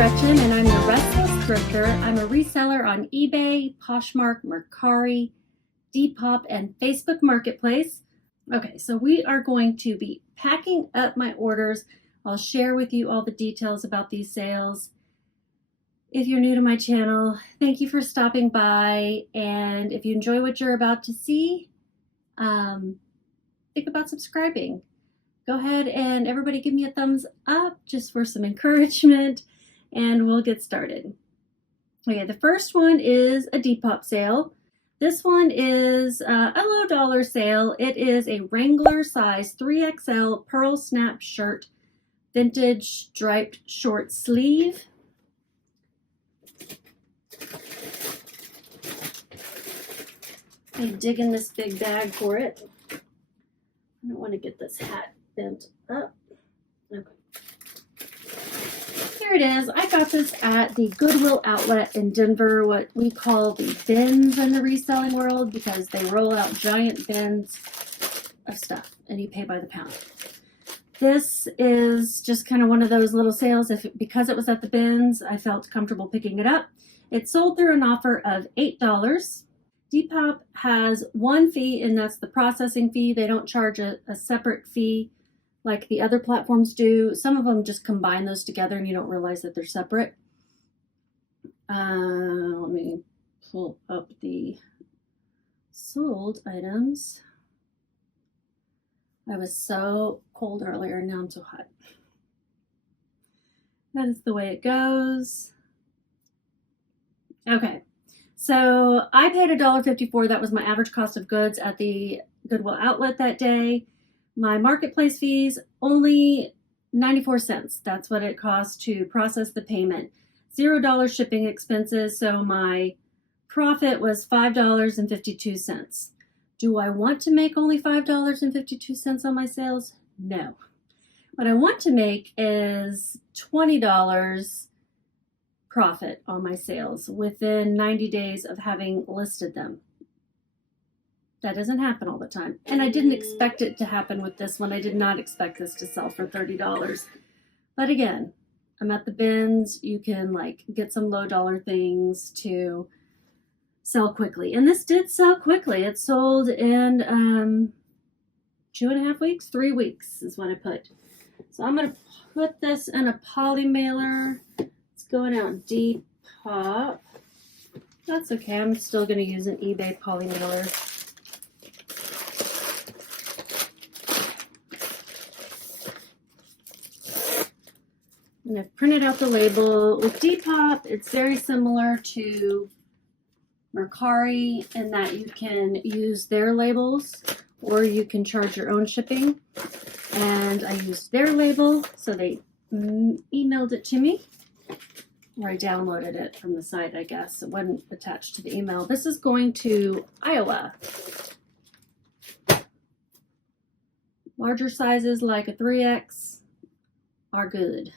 Gretchen, and I'm the Restless Thrifter. I'm a reseller on eBay, Poshmark, Mercari, Depop, and Facebook Marketplace. Okay, so we are going to be packing up my orders. I'll share with you all the details about these sales. If you're new to my channel, thank you for stopping by. And if you enjoy what you're about to see, think about subscribing. Go ahead and everybody give me a thumbs up just for some encouragement, and we'll get started. Okay, the first one is a Depop sale. This one is a low dollar sale. It is a Wrangler size 3XL pearl snap shirt, vintage striped short sleeve. I dig in this big bag for it. I don't want to get this hat bent up. Okay. Here it is. I got this at the Goodwill outlet in Denver, what we call the bins in the reselling world, because they roll out giant bins of stuff and you pay by the pound. This is just kind of one of those little sales. Because it was at the bins, I felt comfortable picking it up. It sold through an offer of $8. Depop has one fee, and that's the processing fee. They don't charge a separate fee like the other platforms do. Some of them just combine those together and you don't realize that they're separate. Let me pull up the sold items. I was so cold earlier and now I'm so hot. That is the way it goes. Okay. So I paid $1.54. That was my average cost of goods at the Goodwill outlet that day. My marketplace fees, only 94 cents. That's what it cost to process the payment. $0 shipping expenses. So my profit was $5.52. Do I want to make only $5.52 on my sales? No. What I want to make is $20 profit on my sales within 90 days of having listed them. That doesn't happen all the time. And I didn't expect it to happen with this one. I did not expect this to sell for $30. But again, I'm at the bins. You can get some low dollar things to sell quickly. And this did sell quickly. It sold in 2.5 weeks, 3 weeks is what I put. So I'm going to put this in a poly mailer. Going out Depop. That's okay. I'm still going to use an eBay poly mailer. And I've printed out the label. With Depop, it's very similar to Mercari in that you can use their labels or you can charge your own shipping. And I used their label, so they emailed it to me. Or I downloaded it from the site, I guess. It wasn't attached to the email. This is going to Iowa. Larger sizes like a 3X are good.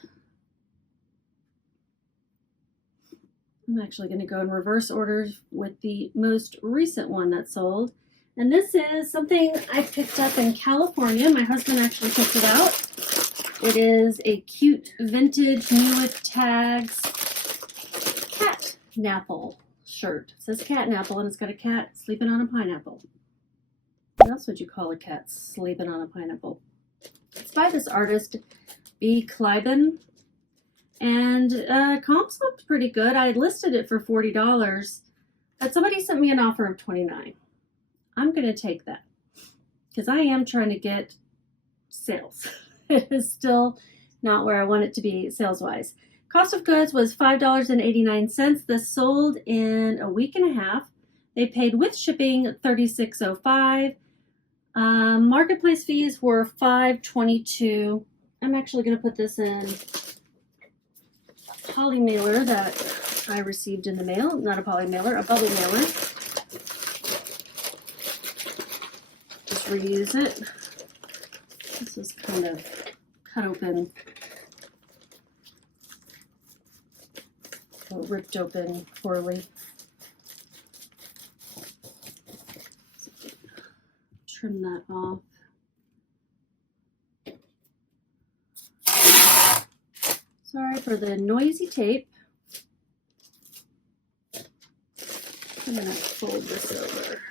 I'm actually going to go in reverse order with the most recent one that sold. And this is something I picked up in California. My husband actually picked it out. It is a cute vintage new with tags Napple shirt. It says catnapple and it's got a cat sleeping on a pineapple. What else would you call a cat sleeping on a pineapple? It's by this artist, B. Kleiben. And comps looked pretty good. I had listed it for $40, but somebody sent me an offer of $29. I'm going to take that because I am trying to get sales. It is still not where I want it to be sales-wise. Cost of goods was $5.89. This sold in a week and a half. They paid with shipping $36.05. Marketplace fees were $5.22. I'm actually going to put this in a poly mailer that I received in the mail. Not a poly mailer, a bubble mailer. Just reuse it. This is kind of cut open. Ripped open poorly. Trim that off. Sorry for the noisy tape. I'm gonna fold this over.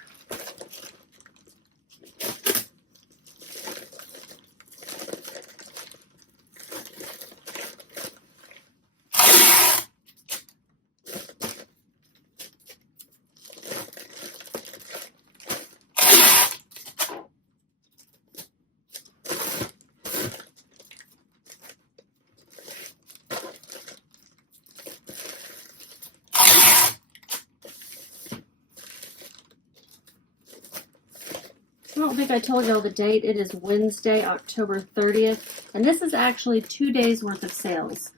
I don't think I told y'all the date. It is Wednesday, October 30th, and this is actually 2 days worth of sales.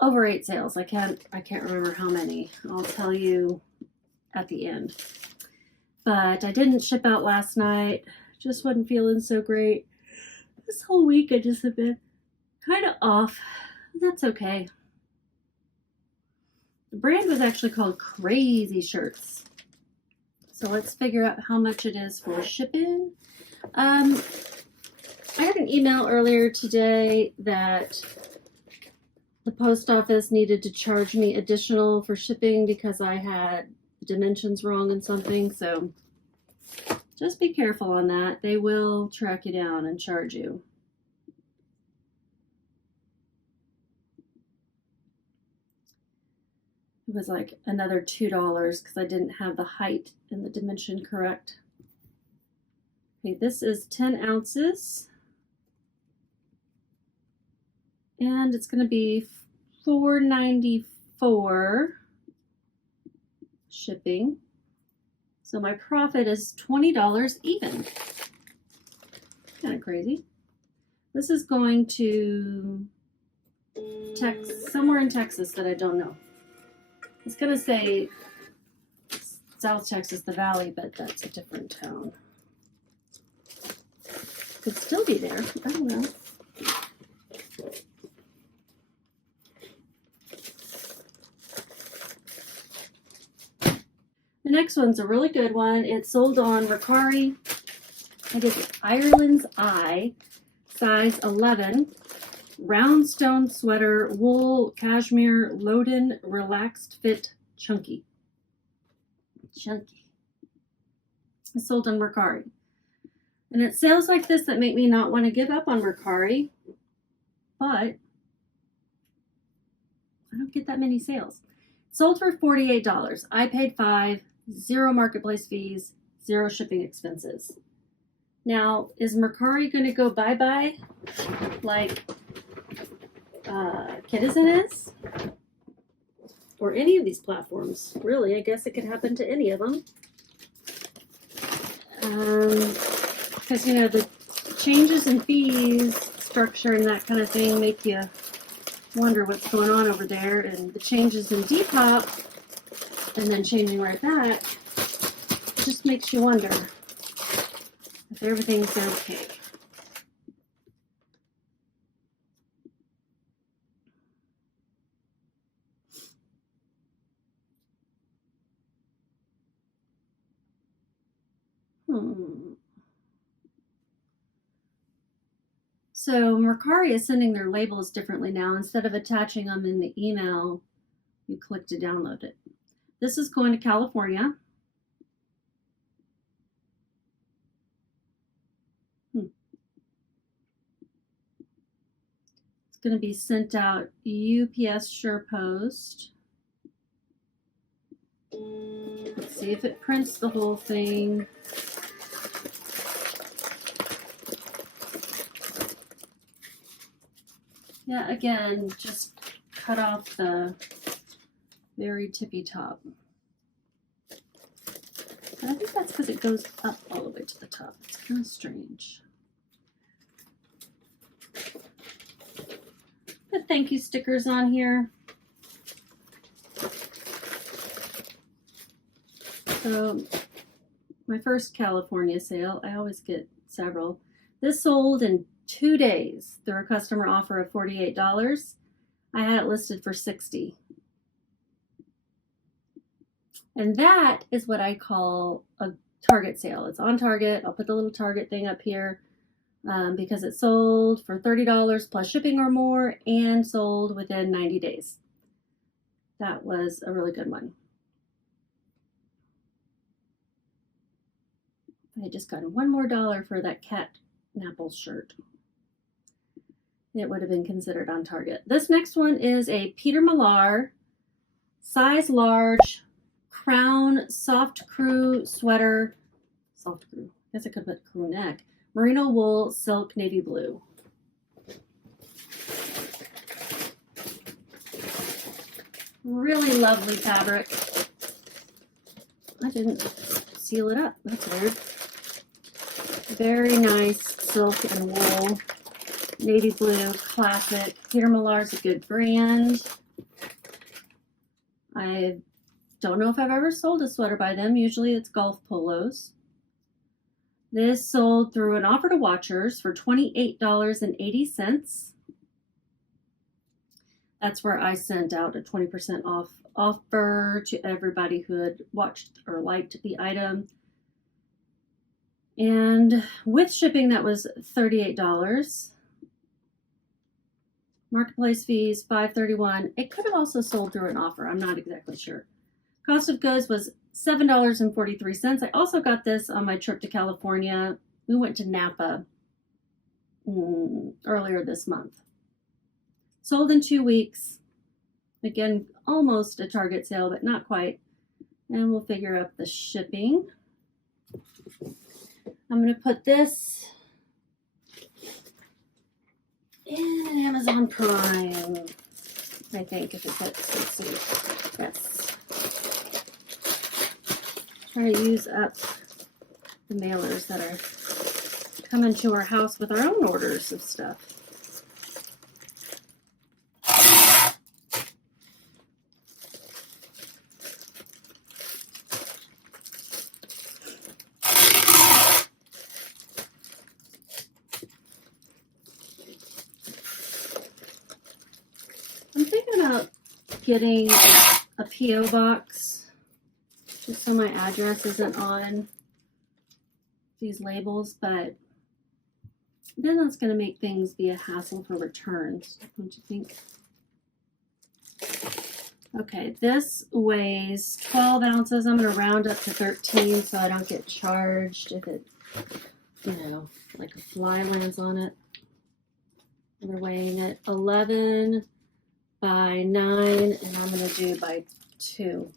Over 8 sales. I can't remember how many. I'll tell you at the end. But I didn't ship out last night. Just wasn't feeling so great. This whole week I just have been kind of off. That's okay. The brand was actually called Crazy Shirts. So let's figure out how much it is for shipping. I had an email earlier today that the post office needed to charge me additional for shipping because I had the dimensions wrong in something. So just be careful on that. They will track you down and charge you. It was like another $2 because I didn't have the height and the dimension correct. Okay, this is 10 ounces. And it's going to be $4.94 shipping. So my profit is $20 even. Kind of crazy. This is going to somewhere in Texas that I don't know. It's going to say South Texas, the Valley, but that's a different town. Could still be there. I don't know. The next one's a really good one. It's sold on Mercari. It is Ireland's Eye, size 11. Round stone sweater, wool, cashmere, load-in, relaxed fit, chunky. Chunky. It's sold on Mercari. And it's sales like this that make me not want to give up on Mercari, but I don't get that many sales. Sold for $48. I paid $5, 0 marketplace fees, 0 shipping expenses. Now, is Mercari going to go bye-bye like Kidizen is? Or any of these platforms? Really, I guess it could happen to any of them. Because, you know, the changes in fees, structure, and that kind of thing make you wonder what's going on over there. And the changes in Depop, and then changing right back, just makes you wonder if everything's okay. So Mercari is sending their labels differently now. Instead of attaching them in the email, you click to download it. This is going to California. It's going to be sent out UPS SurePost. Let's see if it prints the whole thing. Yeah, again, just cut off the very tippy top. And I think that's because it goes up all the way to the top. It's kind of strange. Put thank you stickers on here. So my first California sale, I always get several. This sold in 2 days through a customer offer of $48. I had it listed for $60. And that is what I call a Target sale. It's on Target. I'll put the little Target thing up here. because it sold for $30 plus shipping or more and sold within 90 days. That was a really good one. I just got $1 more for that cat Naples shirt. It would have been considered on Target. This next one is a Peter Millar size large crown soft crew sweater. Soft crew. I guess I could put crew neck. Merino wool silk navy blue. Really lovely fabric. I didn't seal it up. That's weird. Very nice silk and wool. Navy blue, classic. Peter Millar's a good brand. I don't know if I've ever sold a sweater by them. Usually it's golf polos. This sold through an offer to watchers for $28.80. That's where I sent out a 20% off offer to everybody who had watched or liked the item. And with shipping, that was $38. Marketplace fees, $5.31. It could have also sold through an offer. I'm not exactly sure. Cost of goods was $7.43. I also got this on my trip to California. We went to Napa earlier this month. Sold in 2 weeks. Again, almost a Target sale, but not quite. And we'll figure out the shipping. I'm going to put this in Amazon Prime, I think, if it fits. Let's see. Yes. Try to use up the mailers that are coming to our house with our own orders of stuff. Getting a P.O. box just so my address isn't on these labels, but then that's going to make things be a hassle for returns, don't you think? Okay, this weighs 12 ounces. I'm going to round up to 13 so I don't get charged if it, like a fly lands on it. We're weighing it 11 by 9, and I'm going to do by 2.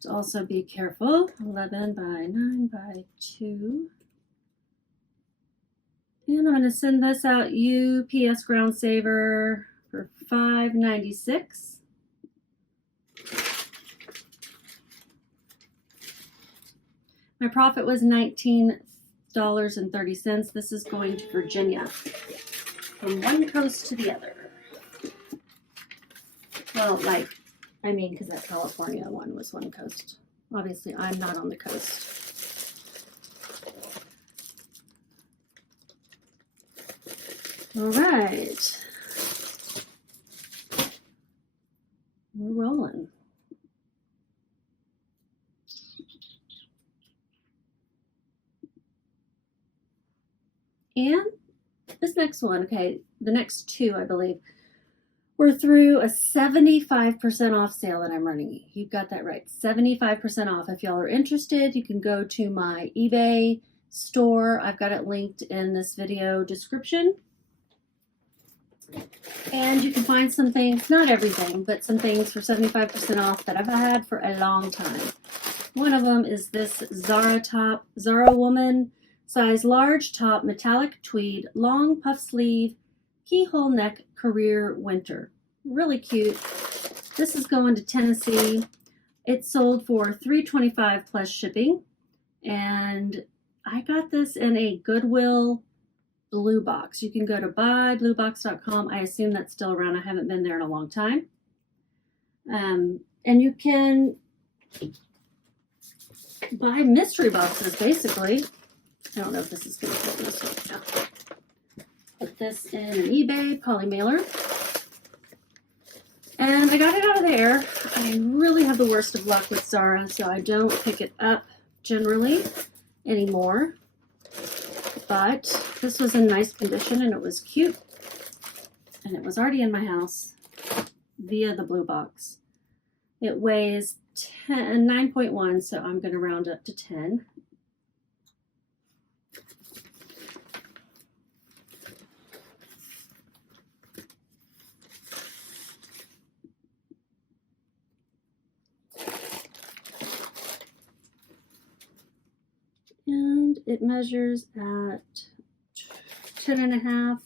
So also be careful. 11 by 9 by 2. And I'm going to send this out UPS Ground Saver for $5.96. My profit was $19.30. This is going to Virginia from one coast to the other. Well, because that California one was one coast. Obviously, I'm not on the coast. All right. We're rolling. And this next one, okay, the next two, I believe, we're through a 75% off sale that I'm running. You got that right, 75% off. If y'all are interested, you can go to my eBay store. I've got it linked in this video description. And you can find some things, not everything, but some things for 75% off that I've had for a long time. One of them is this Zara top, Zara Woman, size large top, metallic tweed, long puff sleeve, keyhole neck, career winter. Really cute. This is going to Tennessee. It sold for $3.25 plus shipping. And I got this in a Goodwill blue box. You can go to buybluebox.com. I assume that's still around. I haven't been there in a long time. And you can buy mystery boxes, basically. I don't know if this is going to fit this one. No. Put this in an eBay poly mailer. And I got it out of there. I really have the worst of luck with Zara, so I don't pick it up generally anymore. but this was in nice condition and it was cute. And it was already in my house via the blue box. It weighs 9.1, so I'm going to round up to 10. And it measures at 10.5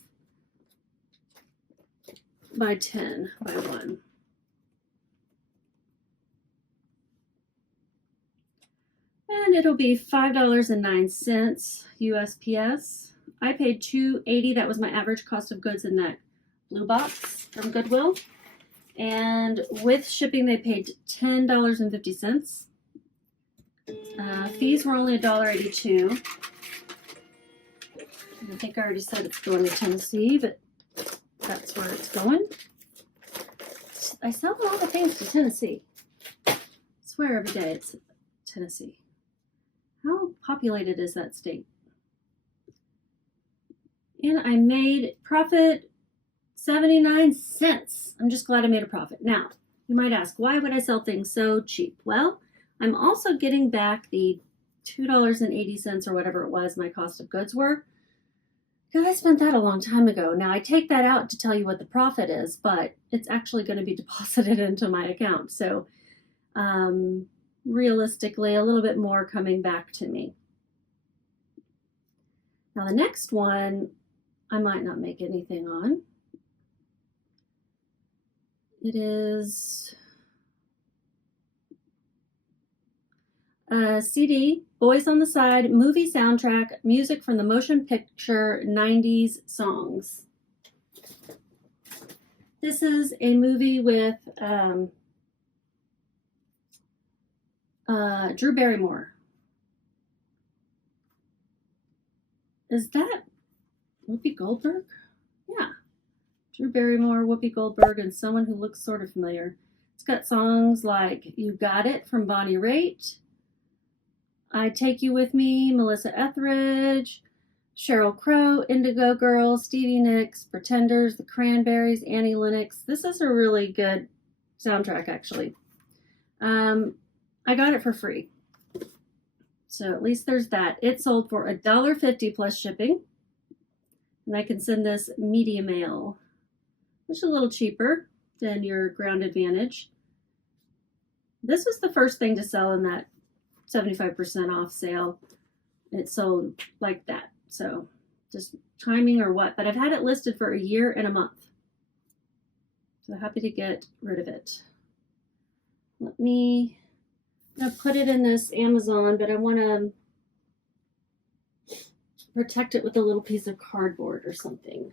by 10 by 1. And it'll be $5.09 USPS. I paid $2.80. That was my average cost of goods in that blue box from Goodwill. And with shipping, they paid $10.50. Fees were only $1.82. I think I already said it's going to Tennessee, but that's where it's going. I sell a lot of things to Tennessee. I swear every day it's Tennessee. How populated is that state? And I made profit 79 cents. I'm just glad I made a profit. Now, you might ask, why would I sell things so cheap? Well, I'm also getting back the $2.80 or whatever it was my cost of goods were. Because I spent that a long time ago. Now, I take that out to tell you what the profit is, but it's actually going to be deposited into my account. So, realistically, a little bit more coming back to me. Now, the next one, I might not make anything on. It is a CD, Boys on the Side, movie soundtrack, music from the motion picture 90s songs. This is a movie with Drew Barrymore. Is that Whoopi Goldberg? Yeah. Drew Barrymore, Whoopi Goldberg, and someone who looks sort of familiar. It's got songs like You Got It from Bonnie Raitt, I Take You With Me, Melissa Etheridge, Sheryl Crow, Indigo Girls, Stevie Nicks, Pretenders, The Cranberries, Annie Lennox. This is a really good soundtrack, actually. I got it for free. So at least there's that. It sold for $1.50 plus shipping. And I can send this media mail, which is a little cheaper than your Ground Advantage. This was the first thing to sell in that 75% off sale. It sold like that. So just timing or what. But I've had it listed for a year and a month. So happy to get rid of it. I'm going to put it in this Amazon, but I want to protect it with a little piece of cardboard or something.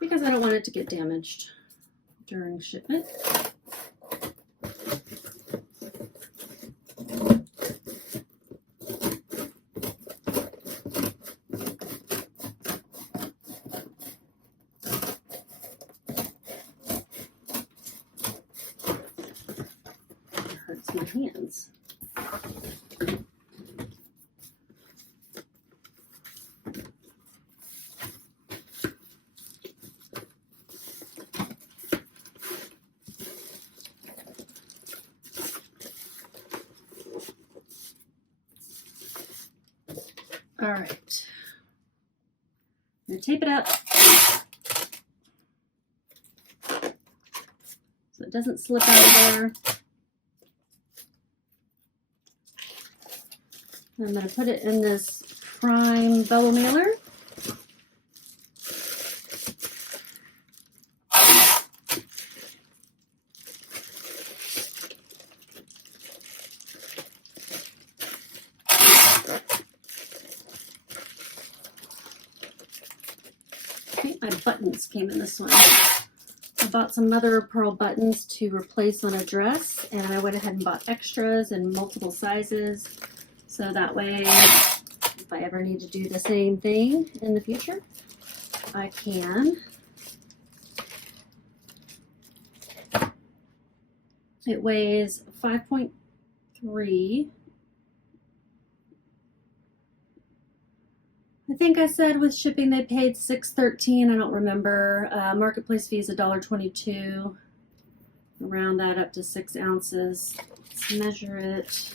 Because I don't want it to get damaged during shipment. It hurts my hands. All right, I'm gonna tape it up so it doesn't slip out of there. I'm gonna put it in this prime bubble mailer. My buttons came in this one. I bought some mother of pearl buttons to replace on a dress, and I went ahead and bought extras in multiple sizes, so that way if I ever need to do the same thing in the future, I can. It weighs 5.3 3. I think I said with shipping they paid $6.13. I don't remember. Marketplace fee is $1.22. Round that up to 6 ounces. Let's measure it.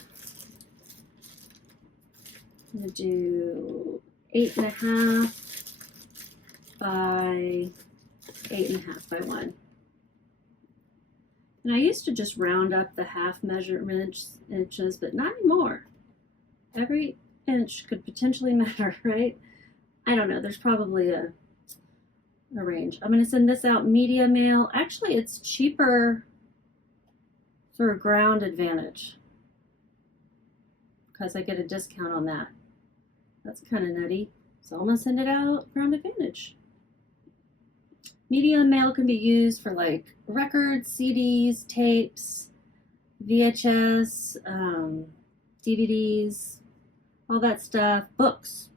I'm going to do 8.5 by 8.5 by 1. And I used to just round up the half measurement inches, but not anymore. Every inch could potentially matter, right? I don't know. There's probably a range. I'm going to send this out medium mail. Actually, it's cheaper for a ground advantage because I get a discount on that. That's kind of nutty. So I'm going to send it out ground advantage. Medium mail can be used for like records, CDs, tapes, VHS, DVDs, all that stuff, books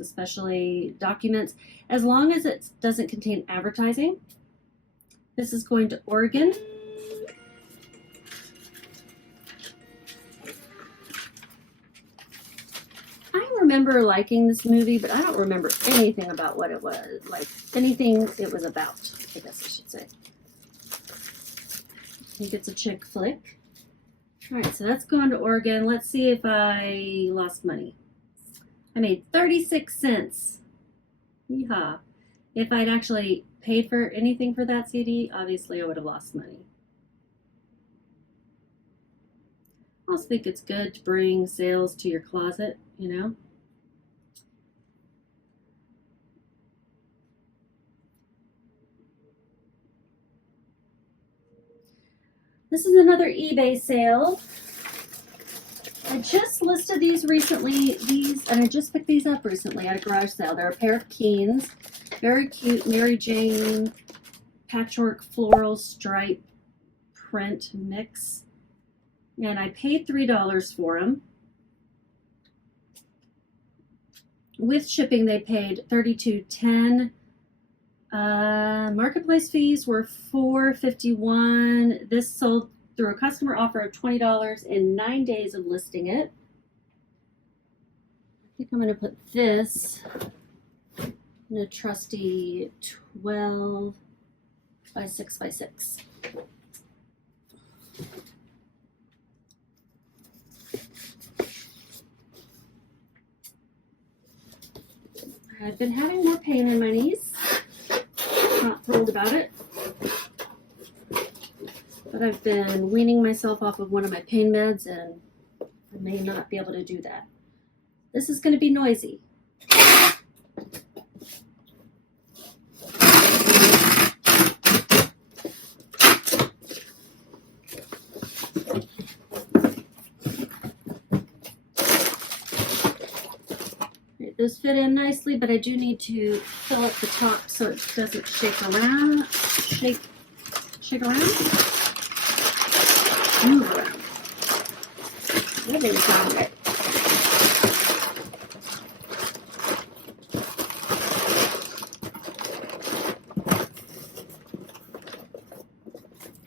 especially, documents, as long as it doesn't contain advertising. This is going to Oregon. I remember liking this movie, but I don't remember anything about what it was, like anything it was about, I guess I should say. I think it's a chick flick. All right, so that's going to Oregon. Let's see if I lost money. I made 36 cents. Yeehaw. If I'd actually paid for anything for that CD, obviously I would have lost money. I also think it's good to bring sales to your closet, you know. This is another eBay sale. I just listed these recently, and I just picked these up recently at a garage sale. They're a pair of Keens, very cute Mary Jane patchwork floral stripe print mix. And I paid $3 for them. With shipping, they paid $32.10. Marketplace fees were $4.51. This sold through a customer offer of $20 in 9 days of listing it. I think I'm going to put this in a trusty 12 by 6 by 6. I've been having more pain in my knees. Not thrilled about it. But I've been weaning myself off of one of my pain meds, and I may not be able to do that. This is going to be noisy. Those fit in nicely, but I do need to fill up the top so it doesn't shake around. Shake around? Move around. That didn't sound right.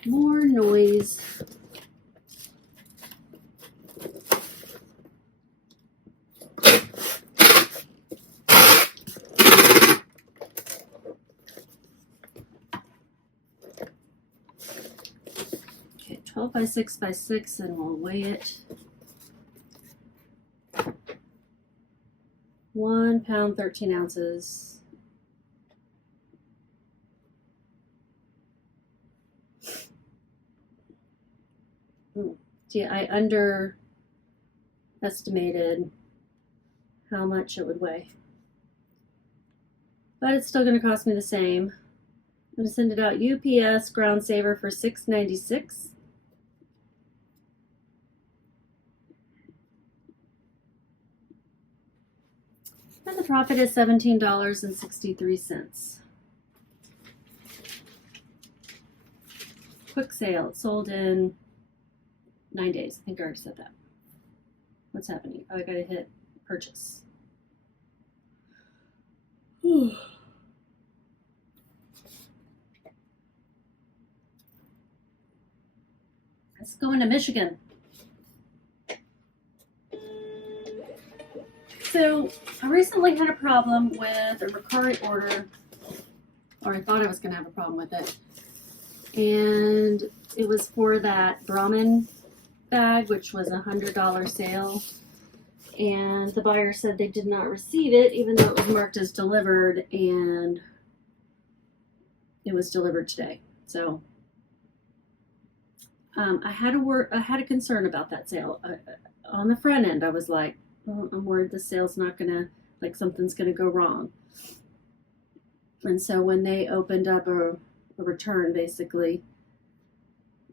More noise. Okay, 12 by 6 by 6, and we'll weigh it. 1 pound, 13 ounces. See, I underestimated how much it would weigh. But it's still going to cost me the same. I'm going to send it out UPS Ground Saver for $6.96. And the profit is $17.63. Quick sale. It sold in 9 days. I think I already said that. What's happening? Oh, I gotta hit purchase. Let's go into Michigan. So I recently had a problem with a Mercari order, or I thought I was going to have a problem with it. And it was for that Brahmin bag, which was $100 sale. And the buyer said they did not receive it, even though it was marked as delivered, and it was delivered today. So I had a concern about that sale. On the front end, I was like, oh, I'm worried the sale's not gonna, like, something's gonna go wrong. And so when they opened up a return, basically,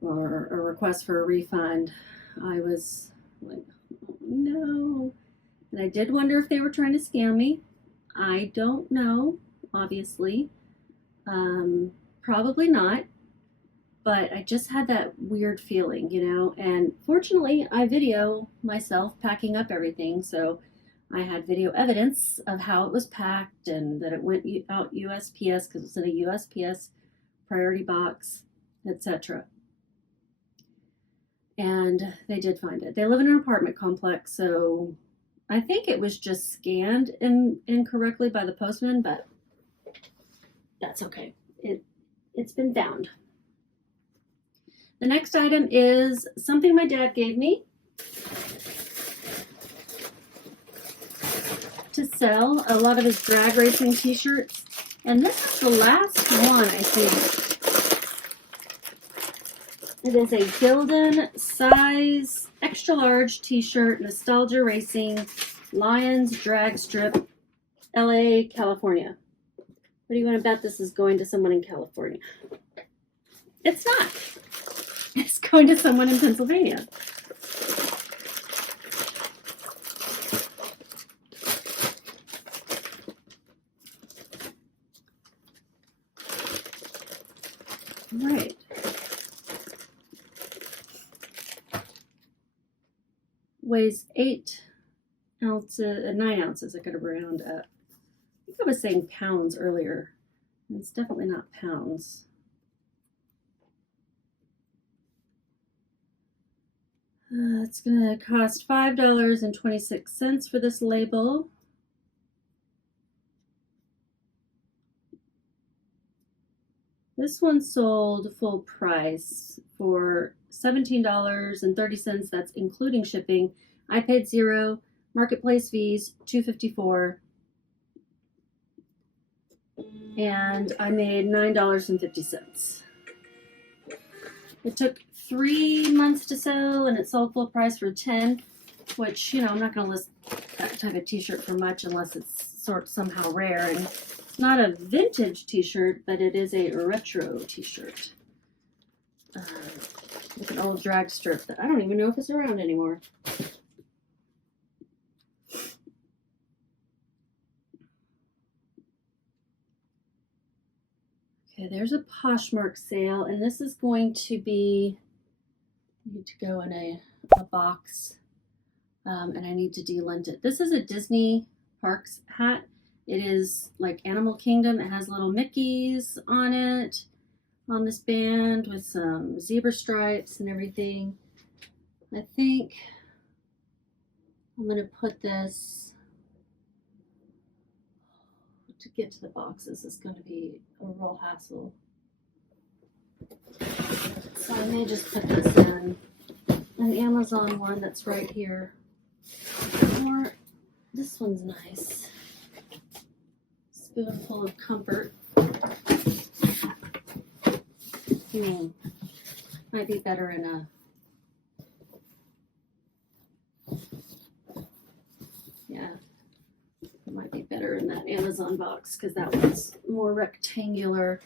or a request for a refund, I was like, oh, no. And I did wonder if they were trying to scam me. I don't know, obviously. Probably not. But I just had that weird feeling, you know. And fortunately, I video myself packing up everything. So I had video evidence of how it was packed and that it went out USPS because it's in a USPS priority box, etc. And they did find it. They live in an apartment complex, so I think it was just scanned incorrectly by the postman, but that's okay. It's been found. The next item is something my dad gave me to sell, a lot of his drag racing t-shirts. And this is the last one, I think. It is a Kidizen size extra large t-shirt, Nostalgia Racing, Lions Drag Strip, LA, California. What do you want to bet this is going to someone in California? It's not. It's going to someone in Pennsylvania. All right. Weighs 8 ounces, 9 ounces. I could have round up. I think I was saying pounds earlier. It's definitely not pounds. It's going to cost $5.26 for this label. This one sold full price for $17.30. That's including shipping. I paid $0. Marketplace fees $2.54. And I made $9.50. It took 3 months to sell, and it sold full price for $10, which, you know, I'm not going to list that type of t-shirt for much unless it's somehow rare. And it's not a vintage t-shirt, but it is a retro t-shirt with an old drag strip that I don't even know if it's around anymore. Okay, there's a Poshmark sale, and this is going to be, I need to go in a box, and I need to delint it. This is a Disney Parks hat. It is like Animal Kingdom. It has little Mickeys on it, on this band with some zebra stripes and everything. I think I'm going to put this, to get to the boxes is going to be a real hassle. So I may just put this in an Amazon one that's right here. Or this one's nice. Spoonful of comfort. Might be better in a, yeah, it might be better in that Amazon box because that one's more rectangular.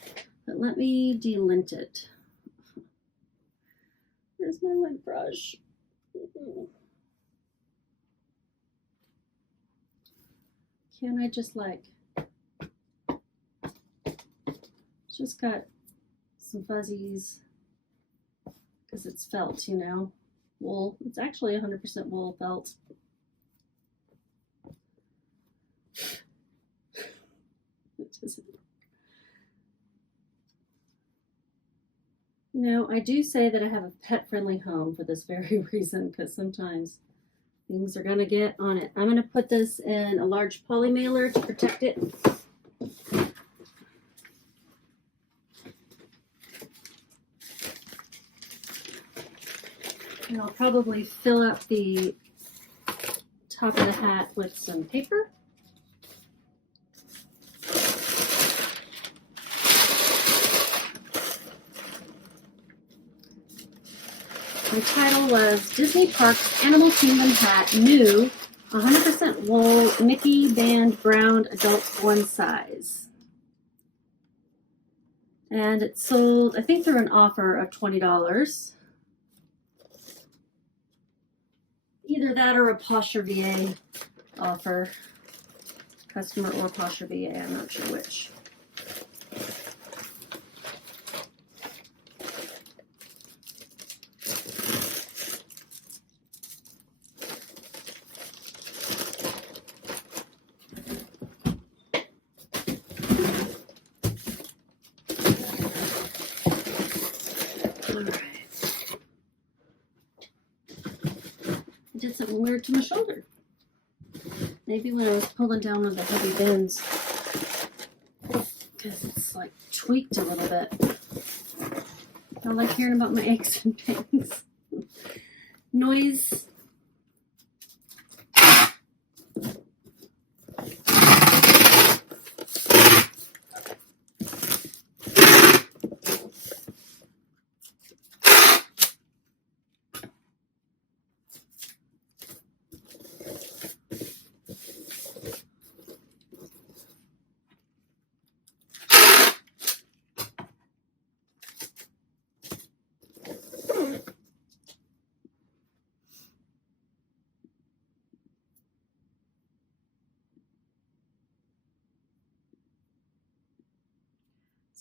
But let me delint it. Where's my lint brush? Can I just like, it's just got some fuzzies because it's felt, you know, wool. It's actually 100% wool felt. It doesn't. You know, I do say that I have a pet-friendly home for this very reason, because sometimes things are gonna get on it. I'm gonna put this in a large poly mailer to protect it. And I'll probably fill up the top of the hat with some paper. My title was Disney Parks Animal Kingdom Hat, New, 100% Wool, Mickey Band Brown, Adult 1 size. And it sold, I think, through an offer of $20. Either that or a Posher VA offer. Customer or Posher VA, I'm not sure which. Did something weird to my shoulder. Maybe when I was pulling down on the heavy bins, because it's like tweaked a little bit. I like hearing about my aches and pains. Noise.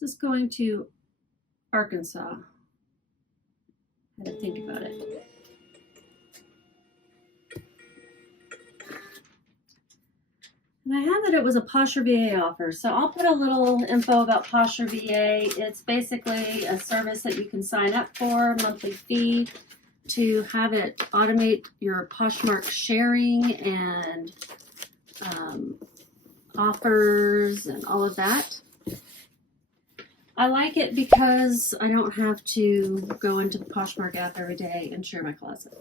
This is going to Arkansas. I had to think about it. And I have that it was a Posher VA offer, so I'll put a little info about Posher VA. It's basically a service that you can sign up for, monthly fee, to have it automate your Poshmark sharing and offers and all of that. I like it because I don't have to go into the Poshmark app every day and share my closet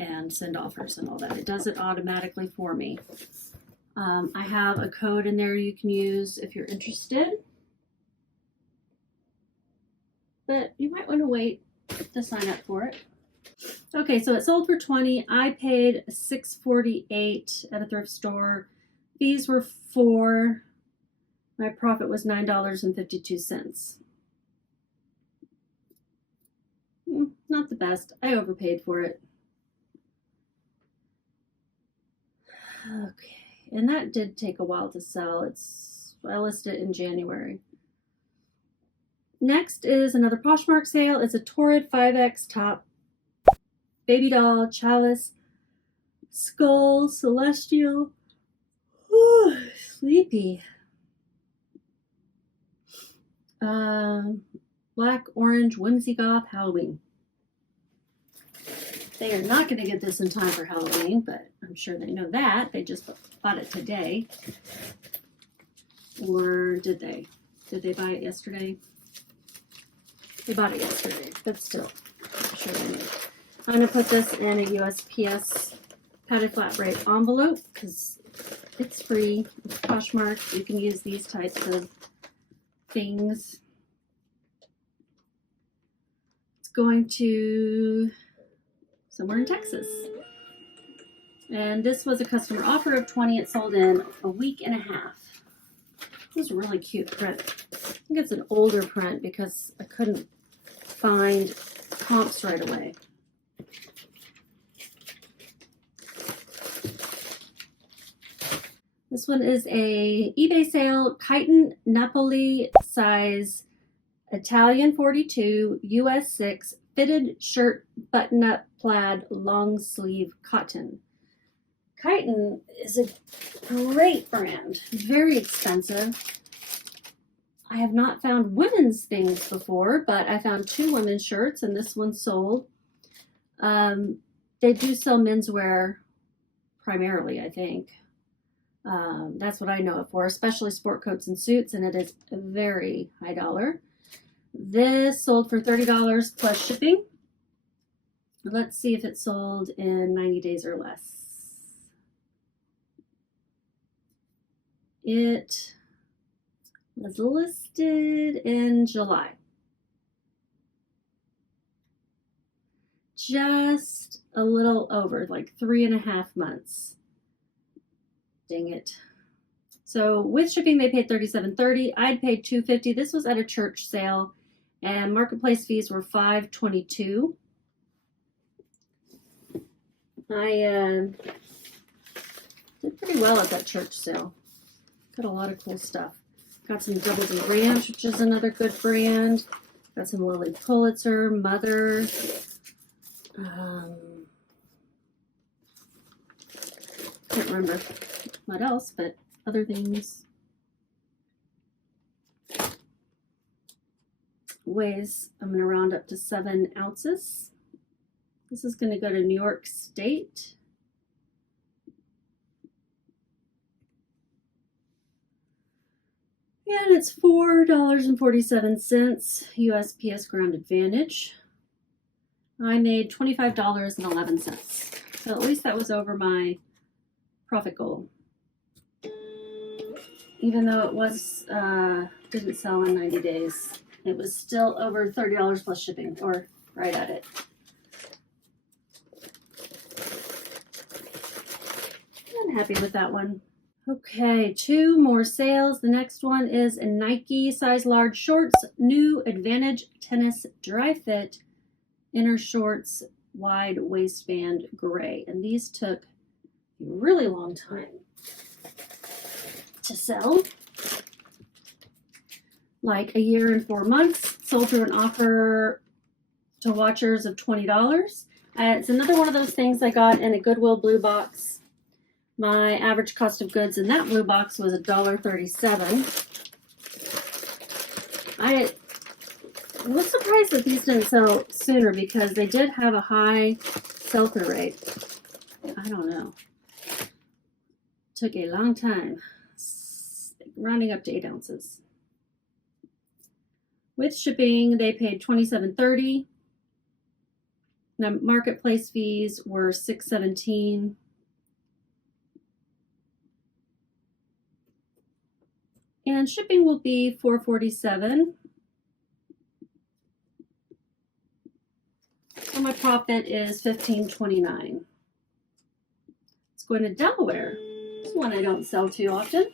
and send offers and all that. It does it automatically for me. I have a code in there you can use if you're interested. But you might want to wait to sign up for it. Okay, so it sold for $20. I paid $6.48 at a thrift store. Fees were $4. My profit was $9.52. Not the best. I overpaid for it. Okay, and that did take a while to sell. I listed it in January. Next is another Poshmark sale. It's a Torrid 5X top. Baby doll, chalice, skull, celestial. Whew, sleepy. Black, orange, whimsy goth, Halloween. They are not going to get this in time for Halloween, but I'm sure they know that. They just bought it today. Or did they? Did they buy it yesterday? They bought it yesterday, but still, I'm sure they know. I'm going to put this in a USPS padded flat rate envelope because it's free. It's Poshmark. You can use these types of things. It's going to somewhere in Texas. And this was a customer offer of $20. It sold in a week and a half. This is a really cute print. I think it's an older print because I couldn't find comps right away. This one is a eBay sale, chitin Napoli size, Italian 42, US 6, fitted shirt, button-up plaid, long sleeve cotton. Chitin is a great brand, very expensive. I have not found women's things before, but I found 2 women's shirts and this one sold. They do sell menswear primarily, I think. That's what I know it for, especially sport coats and suits, and it is a very high dollar. This sold for $30 plus shipping. Let's see if it sold in 90 days or less. It was listed in July. Just a little over, like 3.5 months. Dang it. So with shipping, they paid $37.30. I'd paid $2.50. This was at a church sale, and marketplace fees were $5.22. I did pretty well at that church sale. Got a lot of cool stuff. Got some Double D Ranch, which is another good brand. Got some Lily Pulitzer, Mother. Can't remember what else, but other things. Weighs, I'm going to round up to 7 ounces. This is going to go to New York State. And it's $4.47 USPS Ground Advantage. I made $25.11. So at least that was over my profit goal. Even though it was didn't sell in 90 days. It was still over $30 plus shipping, or right at it. I'm happy with that one. Okay, 2 more sales. The next one is a Nike size large shorts, new Advantage Tennis Dry Fit inner shorts, wide waistband gray. And these took a really long time to sell. Like a year and 4 months. Sold through an offer to watchers of $20. It's another one of those things I got in a Goodwill blue box. My average cost of goods in that blue box was $1.37. I was surprised that these didn't sell sooner because they did have a high sell-through rate. I don't know. Took a long time. Rounding up to 8 ounces. With shipping, they paid $27.30. The marketplace fees were $6.17. And shipping will be $4.47. So my profit is $15.29. It's going to Delaware. This one I don't sell too often.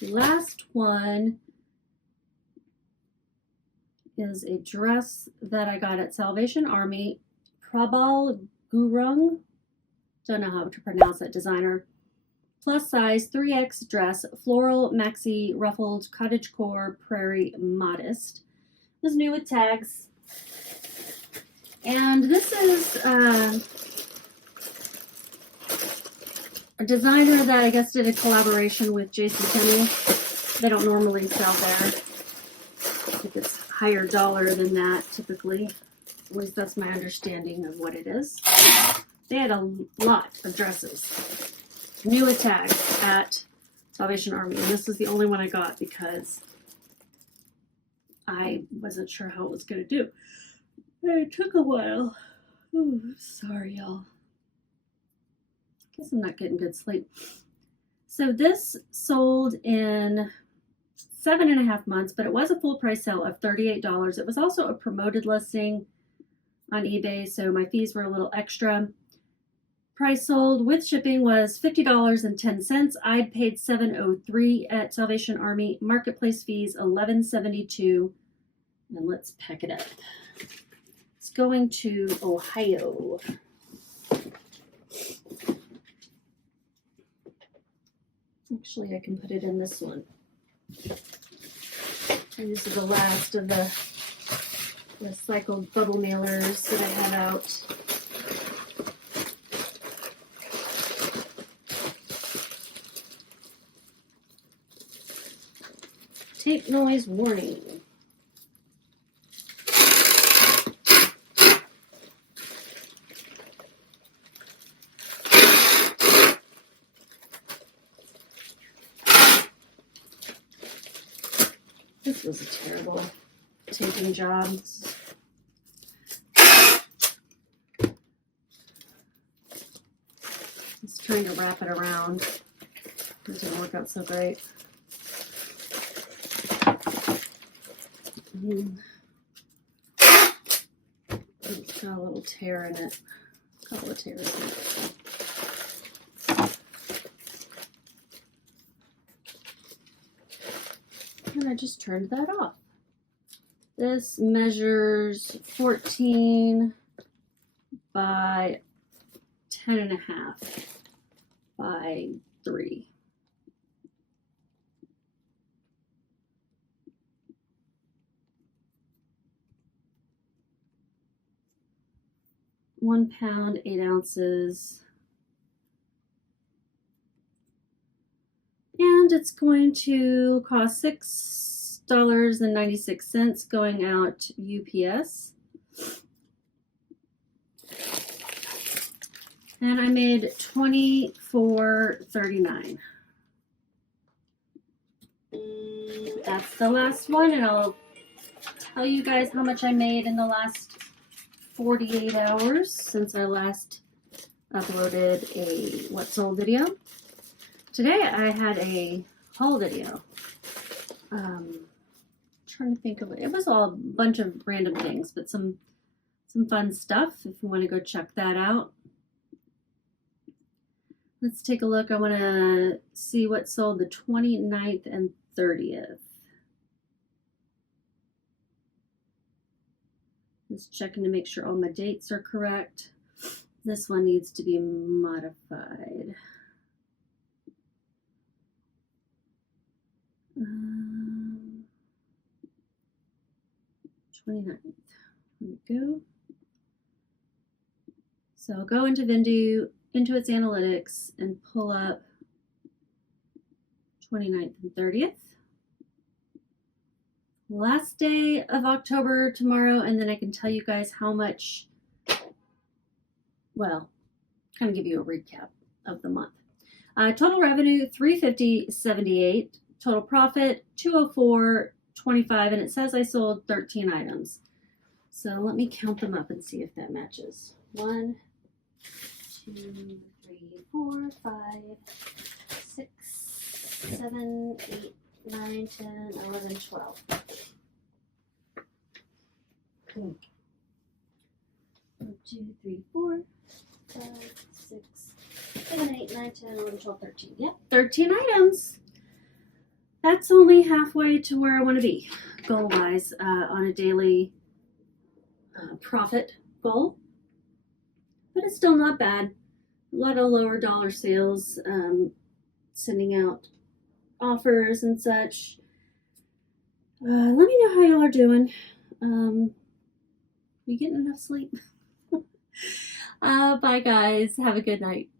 The last one is a dress that I got at Salvation Army. Prabal Gurung. Don't know how to pronounce that designer. Plus size 3X dress, floral, maxi, ruffled, cottagecore, prairie, modest. It was new with tags. And this is a designer that I guess did a collaboration with JCPenney. They don't normally sell there. I think it's higher dollar than that typically. At least that's my understanding of what it is. They had a lot of dresses. New with tags at Salvation Army. And this is the only one I got because I wasn't sure how it was going to do. It took a while. Oh, sorry, y'all. Guess I'm not getting good sleep. So this sold in 7.5 months, but it was a full price sale of $38. It was also a promoted listing on eBay, so my fees were a little extra. Price sold with shipping was $50.10. I'd paid $7.03 at Salvation Army. Marketplace fees $11.72. And let's pack it up. It's going to Ohio. Actually, I can put it in this one. And this is the last of the recycled bubble mailers that I had out. Tape noise warning. This was a terrible taping job. Just trying to wrap it around. It didn't work out so great. It's got a little tear in it. A couple of tears in it. And I just turned that off. This measures 14 by 10.5 by 3. £1, 8 ounces. And it's going to cost $6.96 going out UPS. And I made $24.39. That's the last one, and I'll tell you guys how much I made in the last 48 hours since I last uploaded a what sold video. Today I had a haul video. Trying to think of it. It was all a bunch of random things, but some fun stuff if you want to go check that out. Let's take a look. I want to see what sold the 29th and 30th. Just checking to make sure all my dates are correct. This one needs to be modified. 29th. There we go. So I'll go into Vendoo, into its analytics, and pull up 29th and 30th. Last day of October tomorrow, and then I can tell you guys how much, well, kind of give you a recap of the month. Total revenue, $350.78. Total profit, $204.25, and it says I sold 13 items. So let me count them up and see if that matches. 1, 2, 3, 4, 5, 6, 7, 8, 9, 10, 11, 12. 1, 2, 3, 4, 5, 6, 7, 8, 9, 10, 11, 12, 13. Yep, 13 items. That's only halfway to where I want to be, goal-wise, on a daily profit goal. But it's still not bad. A lot of lower dollar sales, sending out offers and such. Let me know how y'all are doing. You getting enough sleep? Bye, guys. Have a good night.